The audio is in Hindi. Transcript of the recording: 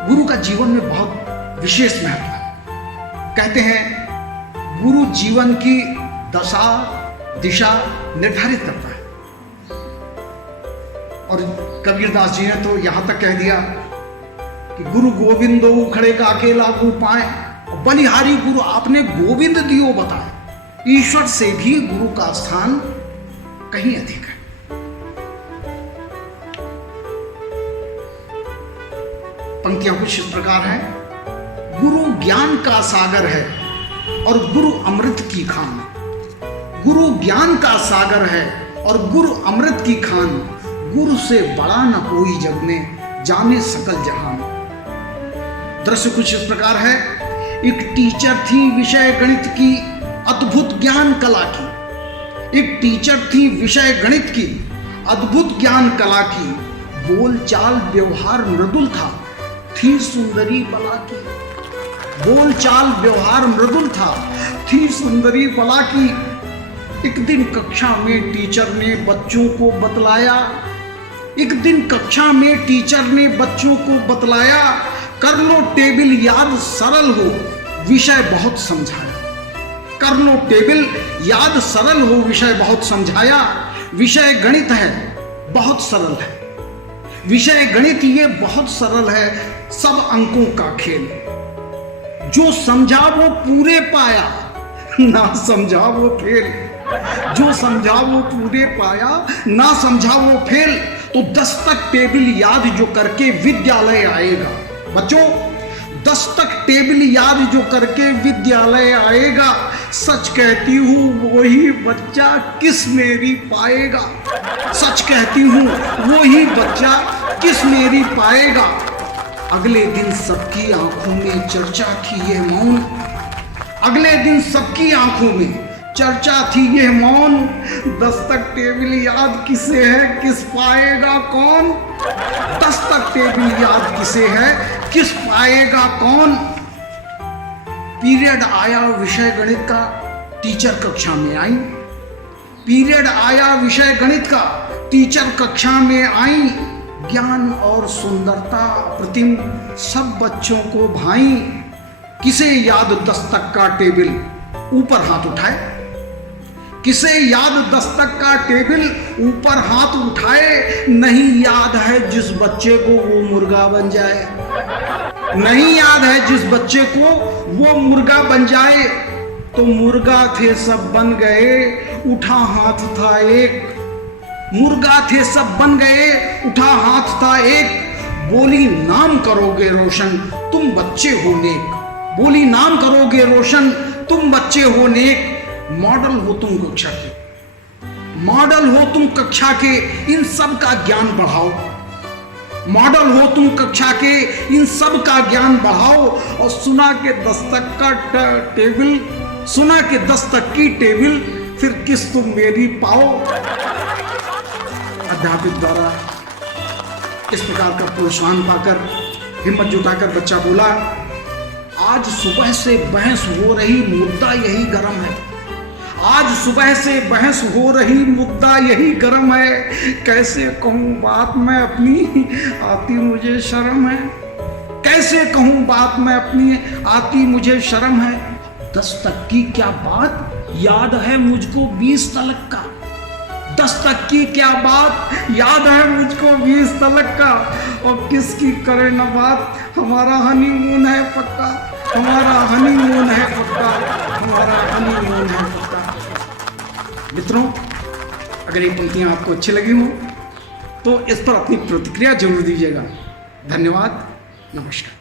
गुरु का जीवन में बहुत विशेष महत्व है। कहते हैं गुरु जीवन की दशा दिशा निर्धारित करता है। और कबीरदास जी ने तो यहां तक कह दिया कि गुरु गोविंदो खड़े का अकेला गु पाए, बलिहारी गुरु आपने गोविंद दियो बताए। ईश्वर से भी गुरु का स्थान कहीं अधिक है। पंक्तियां कुछ इस प्रकार हैं। गुरु ज्ञान का सागर है और गुरु अमृत की खान। गुरु ज्ञान का सागर है और गुरु अमृत की खान। गुरु से बड़ा न कोई जग में, जाने सकल जहान। दृश्य कुछ इस प्रकार है। एक टीचर थी विषय गणित की, अद्भुत ज्ञान कला की। एक टीचर थी विषय गणित की, अद्भुत ज्ञान कला की। बोल चाल व्यवहार मृदुल था, थी सुंदरी बला की। बोल चाल व्यवहार मृदुल था, थी सुंदरी बला की। एक दिन कक्षा में टीचर ने बच्चों को बतलाया। एक दिन कक्षा में टीचर ने बच्चों को बतलाया, कर लो टेबल याद सरल हो, विषय बहुत समझाया। कर लो टेबल याद सरल हो, विषय बहुत समझाया। विषय गणित है, बहुत सरल है। विषय गणित ये बहुत सरल है, सब अंकों का खेल। जो समझा वो पूरे पाया, ना समझा वो फेल। जो समझा वो पूरे पाया, ना समझा वो फेल। तो 10 तक टेबल याद जो करके विद्यालय आएगा। बच्चों 10 तक टेबल याद जो करके विद्यालय आएगा। सच कहती हूँ वही बच्चा किस मेरी पाएगा। सच कहती हूँ वही बच्चा किस मेरी पाएगा। अगले दिन सबकी आंखों में चर्चा थी ये मौन। अगले दिन सबकी आंखों में चर्चा थी ये मौन। 10 तक टेबल याद किसे है, किस पाएगा कौन। 10 तक टेबल याद किसे है, किस पाएगा कौन। पीरियड आया विषय गणित का, टीचर कक्षा में आई। पीरियड आया विषय गणित का, टीचर कक्षा में आई। ज्ञान और सुंदरता प्रतिम सब बच्चों को भाई। किसे याद 10 तक का टेबल, ऊपर हाथ उठाए। किसे याद 10 तक का टेबल, ऊपर हाथ उठाए। नहीं याद है जिस बच्चे को वो मुर्गा बन जाए। नहीं याद है जिस बच्चे को वो मुर्गा बन जाए। तो मुर्गा थे सब बन गए, उठा हाथ था एक। मुर्गा थे सब बन गए, उठा हाथ था एक। बोली नाम करोगे रोशन, तुम बच्चे हो नेक। बोली नाम करोगे रोशन, तुम बच्चे हो नेक। मॉडल हो तुम कक्षा के, मॉडल हो तुम कक्षा के, इन सब का ज्ञान बढ़ाओ। मॉडल हो तुम कक्षा के, इन सब का ज्ञान बढ़ाओ। और सुना के 10 तक का टेबल, सुना के 10 तक की टेबल, फिर किस तुम मेरी पाओ। अध्यापित द्वारा इस प्रकार का प्रोत्साहन पाकर हिम्मत जुटाकर बच्चा बोला, आज सुबह से बहस हो रही, मुद्दा यही गर्म है। आज सुबह से बहस हो रही, मुद्दा यही गर्म है। कैसे कहूँ बात मैं अपनी, आती मुझे शर्म है। कैसे कहूँ बात मैं अपनी, आती मुझे शर्म है। 10 तक की क्या बात याद है मुझको 20 तलक का। 10 तक की क्या बात याद है मुझको 20 तलक का। और किसकी करे न बात, हमारा हनीमून है पक्का। हमारा हनीमून है पक्का, हमारा हनीमून है पक्का। मित्रों, अगर ये पंक्तियां आपको अच्छी लगी हो तो इस पर अपनी प्रतिक्रिया जरूर दीजिएगा। धन्यवाद, नमस्कार।